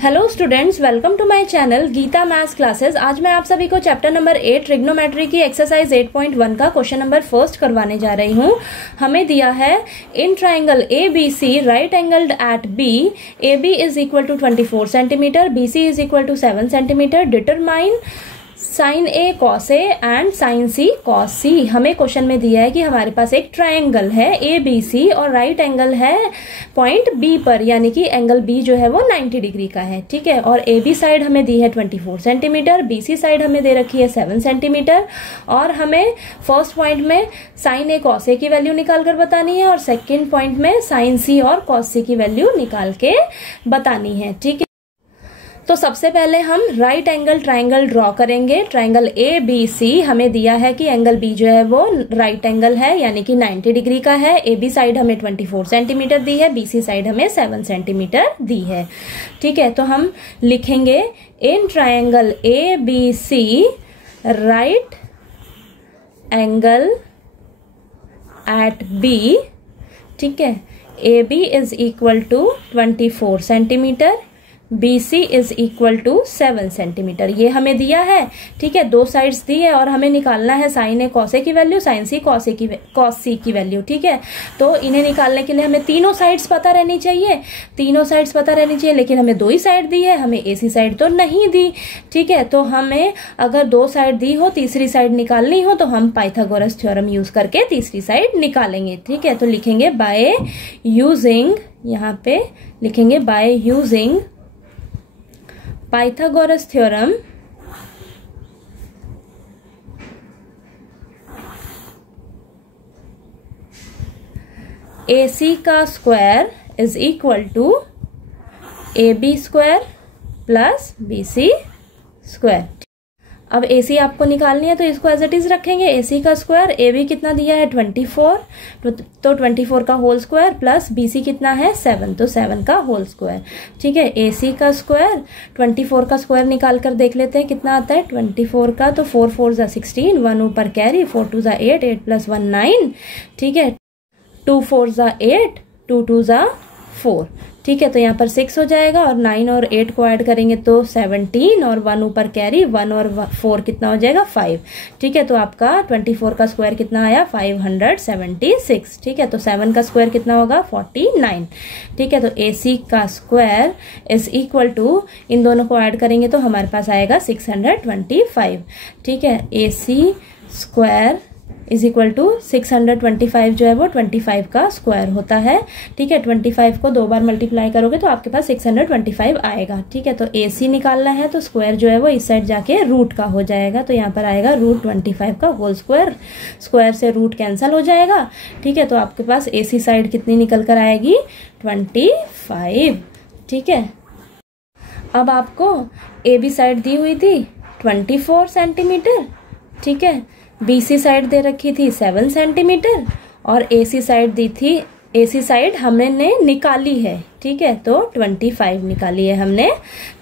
Hello students, welcome to my channel Geeta maths classes. आज मैं आप सभी को चैप्टर नंबर 8 ट्रिग्नोमेट्री की एक्सरसाइज 8.1 का क्वेश्चन नंबर फर्स्ट करवाने जा रही हूँ। हमें दिया है in triangle A B C right angled at B, A B is equal to 24 centimetre, B C is equal to 7 centimetre. Determine sine A cos A and sine C cos C. हमें question में दिया है कि हमारे पास एक triangle है A B सी और right angle है पॉइंट बी पर, यानी कि एंगल बी जो है वो 90 डिग्री का है, ठीक है। और ए बी साइड हमें दी है 24 सेंटीमीटर, बी सी साइड हमें दे रखी है 7 सेंटीमीटर। और हमें फर्स्ट पॉइंट में साइन ए कॉस ए की वैल्यू निकाल कर बतानी है और सेकेंड पॉइंट में साइन सी और कॉस सी की वैल्यू निकाल के बतानी है, ठीक है। तो सबसे पहले हम राइट एंगल ट्राइंगल ड्रॉ करेंगे। ट्राइंगल ए बी सी हमें दिया है कि एंगल बी जो है वो राइट एंगल है, यानी कि 90 डिग्री का है। ए बी साइड हमें 24 सेंटीमीटर दी है, बी सी साइड हमें 7 सेंटीमीटर दी है, ठीक है। तो हम लिखेंगे in triangle A B C right angle at B, ठीक है, A B is equal to 24 centimetre, BC is equal to 7 centimetre. ये हमें दिया है, ठीक है। दो साइड्स दी है और हमें निकालना है साइन ए कॉस ए की वैल्यू, साइन सी कॉस सी की वैल्यू, ठीक है। तो इन्हें निकालने के लिए हमें तीनों साइड्स पता रहनी चाहिए, लेकिन हमें दो ही साइड दी है, हमें AC साइड तो नहीं दी, ठीक है। तो हमें अगर दो साइड दी हो, तीसरी साइड निकालनी हो, तो हम पाइथागोरस थ्योरम यूज करके तीसरी साइड निकालेंगे, ठीक है। तो लिखेंगे बाय यूजिंग, यहाँ पे लिखेंगे by using Pythagoras theorem AC का square is equal to AB square plus BC square. अब AC आपको निकालनी है तो इसको एज इट इज रखेंगे। AC का स्क्वायर, AB कितना दिया है 24, तो 24 का होल स्क्वायर प्लस BC कितना है 7, तो 7 का होल स्क्वायर, ठीक है। AC का स्क्वायर, 24 का स्क्वायर निकाल कर देख लेते हैं कितना आता है 24 का, तो 4 4 जा 16, 1 ऊपर कैरी, 4 2 जा 8, 8 प्लस 1 9, ठीक है। 2 4 जा 8, 2 2 जा 4, ठीक है। तो यहाँ पर 6 हो जाएगा और 9 और 8 को ऐड करेंगे तो 17 और 1 ऊपर कैरी, 1 और 4 कितना हो जाएगा 5, ठीक है। तो आपका 24 का स्क्वायर कितना आया 576, ठीक है। तो 7 का स्क्वायर कितना होगा 49, ठीक है। तो AC का स्क्वायर इज इक्वल टू, इन दोनों को ऐड करेंगे तो हमारे पास आएगा 625, ठीक है। AC square is equal to 625 जो है वो 25 का स्क्वायर होता है, ठीक है। 25 को 2 बार मल्टीप्लाई करोगे तो आपके पास 625 आएगा, ठीक है। तो AC निकालना है तो स्क्वायर जो है वो इस साइड जाके रूट का हो जाएगा, तो यहाँ पर आएगा रूट 25 का होल स्क्वायर, स्क्वायर से रूट कैंसल हो जाएगा, ठीक है। तो आपके पास AC साइड कितनी निकल कर आएगी 25, ठीक है। अब आपको AB साइड दी हुई थी 24 सेंटीमीटर, ठीक है। BC साइड दे रखी थी 7 सेंटीमीटर और AC साइड दी थी, AC साइड हमने निकाली है, ठीक है। तो 25 निकाली है हमने,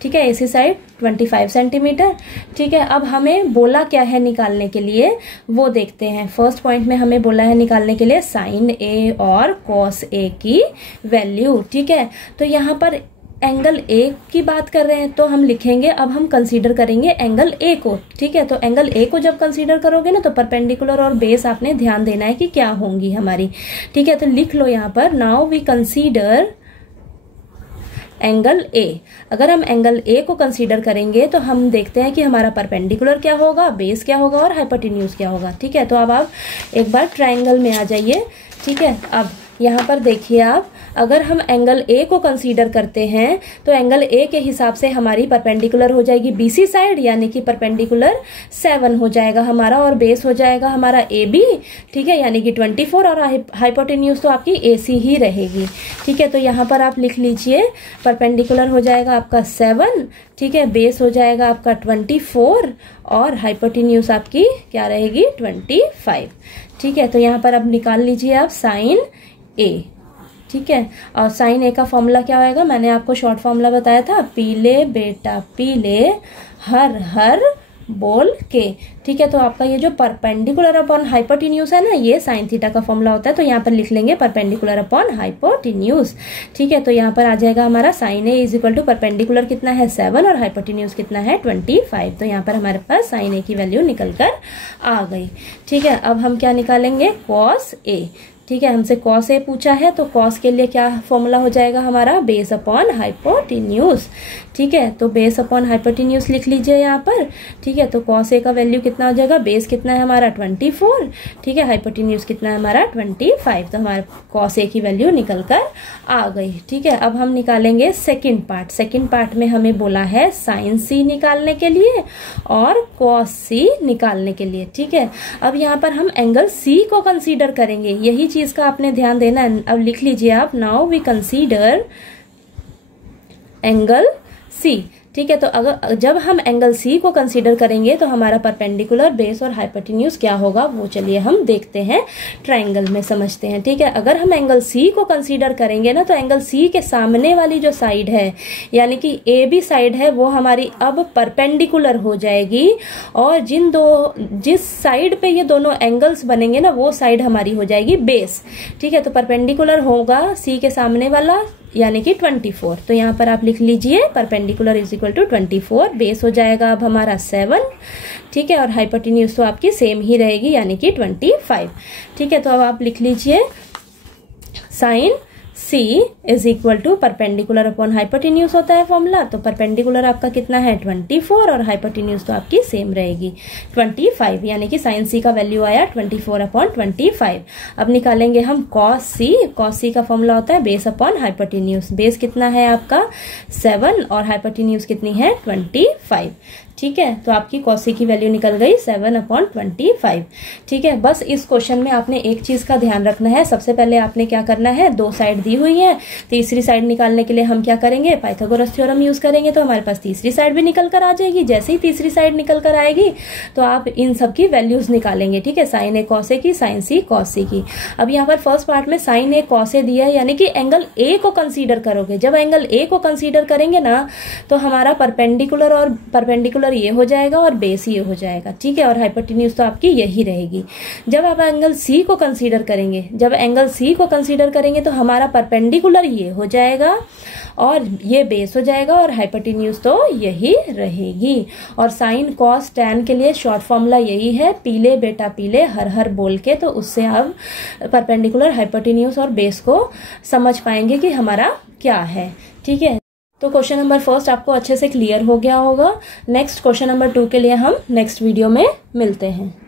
ठीक है। AC साइड 25 सेंटीमीटर, ठीक है। अब हमें बोला क्या है निकालने के लिए वो देखते हैं। फर्स्ट पॉइंट में हमें बोला है निकालने के लिए साइन ए और कॉस ए की वैल्यू, ठीक है। तो यहाँ पर एंगल ए की बात कर रहे हैं तो हम लिखेंगे, अब हम कंसीडर करेंगे एंगल ए को, ठीक है। तो एंगल ए को जब कंसीडर करोगे ना तो परपेंडिकुलर और बेस आपने ध्यान देना है कि क्या होंगी हमारी, ठीक है। तो लिख लो यहाँ पर now we consider angle A. अगर हम एंगल ए को कंसीडर करेंगे तो हम देखते हैं कि हमारा परपेंडिकुलर क्या होगा, बेस क्या होगा और हाइपोटेन्यूज क्या होगा, ठीक है। तो अब आप एक बार ट्रायंगल में आ जाइए, ठीक है। अब यहाँ पर देखिए आप, अगर हम एंगल ए को कंसीडर करते हैं तो एंगल ए के हिसाब से हमारी परपेंडिकुलर हो जाएगी BC साइड, यानी कि परपेंडिकुलर 7 हो जाएगा हमारा और बेस हो जाएगा हमारा AB, ठीक है, यानी कि 24 और हाइपोटेन्यूज तो आपकी AC ही रहेगी, ठीक है। तो यहाँ पर आप लिख लीजिए परपेंडिकुलर हो जाएगा आपका 7, ठीक है, बेस हो जाएगा आपका 24 और हाइपोटेन्यूज आपकी क्या रहेगी 25, ठीक है। तो यहाँ पर अब निकाल लीजिए आप साइन ए, ठीक है। और साइन ए का फॉर्मूला क्या होगा, मैंने आपको शॉर्ट फॉर्मूला बताया था, पीले बेटा पीले, हर हर बोल के। ठीक है, तो आपका ये जो परपेंडिकुलर अपॉन हाइपोटेन्यूज है ना, ये साइन थीटा का फॉर्मूला होता है, तो यहाँ पर लिख लेंगे परपेंडिकुलर अपॉन हाइपोटेन्यूज। ठीक है, तो यहाँ पर आ जाएगा हमारा sine A is equal to perpendicular कितना है 7 और हाइपोटेन्यूज कितना है 25। तो यहाँ पर हमारे पास साइन ए की वैल्यू निकल कर आ गई। ठीक है, अब हम क्या निकालेंगे, कॉस ए। ठीक है, हमसे कॉस ए पूछा है, तो कॉस के लिए क्या फॉर्मूला हो जाएगा हमारा, बेस अपॉन हाइपोटेन्यूज। ठीक है, तो बेस अपॉन हाइपोटेन्यूज लिख लीजिए यहाँ पर। ठीक है, तो कॉस ए का वैल्यू कितना हो जाएगा, बेस कितना है हमारा 24। ठीक है, हाइपोटेन्यूज कितना है हमारा 25। तो हमारा कॉस ए की वैल्यू निकल कर आ गई। ठीक है, अब हम निकालेंगे सेकेंड पार्ट। सेकेंड पार्ट में हमें बोला है साइन सी निकालने के लिए और कॉस सी निकालने के लिए। ठीक है, अब यहाँ पर हम एंगल सी को कंसीडर करेंगे, यही चीज का आपने ध्यान देना है। अब लिख लीजिए आप, now we consider angle C. ठीक है, तो अगर जब हम एंगल सी को कंसीडर करेंगे तो हमारा परपेंडिकुलर, बेस और हाइपोटेन्यूज क्या होगा, वो चलिए हम देखते हैं, ट्रायंगल में समझते हैं। ठीक है, अगर हम एंगल सी को कंसीडर करेंगे ना, तो एंगल सी के सामने वाली जो साइड है, यानी कि ए बी साइड है, वो हमारी अब परपेंडिकुलर हो जाएगी, और जिस साइड पे ये दोनों एंगल्स बनेंगे ना, वो साइड हमारी हो जाएगी बेस। ठीक है, तो परपेंडिकुलर होगा सी के सामने वाला यानी कि 24। तो यहाँ पर आप लिख लीजिए perpendicular is equal to 24, base हो जाएगा अब हमारा 7। ठीक है, और हाइपोटेन्यूज तो आपकी सेम ही रहेगी यानी कि 25। ठीक है, तो अब आप लिख लीजिए sine C is equal to perpendicular upon hypotenuse होता है फॉर्मूला, तो परपेंडिकुलर आपका कितना है 24 और हाइपोटेन्यूज तो आपकी सेम रहेगी 25, यानी कि साइन सी का वैल्यू आया 24 अपॉन 25। अब निकालेंगे हम कॉस सी। कॉस सी का फॉर्मूला होता है बेस अपॉन हाइपोटेन्यूज। बेस कितना है आपका 7 और हाइपोटेन्यूज कितनी है 25। ठीक है, तो आपकी कॉस सी की वैल्यू निकल गई 7 अपॉन 25। ठीक है, बस इस क्वेश्चन में आपने एक चीज का ध्यान रखना है, सबसे पहले आपने क्या करना है, दो साइड दी हुई है, तीसरी साइड निकालने के लिए हम क्या करेंगे, पाइथागोरस थ्योरम यूज करेंगे, तो हमारे पास तीसरी साइड भी निकल कर आ जाएगी। जैसे ही तीसरी साइड निकल कर आएगी तो आप इन सब की वैल्यूज निकालेंगे। ठीक है, साइन ए कॉस ए की, साइन सी कॉस सी की। अब यहाँ पर फर्स्ट पार्ट में साइन ए कॉस ए दिया है, यानी कि एंगल ए को कंसीडर करोगे। जब एंगल ए को कंसीडर करेंगे ना, तो हमारा परपेंडिकुलर और परपेंडिकुलर ये हो जाएगा और बेस ये हो जाएगा। ठीक है, और हाइपोटेन्यूज तो आपकी यही रहेगी। जब आप एंगल सी को कंसीडर करेंगे, जब एंगल सी को कंसीडर करेंगे तो हमारा परपेंडिकुलर ये हो जाएगा और ये बेस हो जाएगा और हाइपोटेन्यूज तो यही रहेगी। और साइन कॉस टैन के लिए शॉर्ट फॉर्मूला यही है, पीले बेटा पीले हर हर बोल के, तो उससे आप परपेंडिकुलर, हाइपोटेन्यूज और बेस को समझ पाएंगे कि हमारा क्या है। ठीक है, तो क्वेश्चन नंबर फर्स्ट आपको अच्छे से क्लियर हो गया होगा। नेक्स्ट क्वेश्चन नंबर 2 के लिए हम नेक्स्ट वीडियो में मिलते हैं।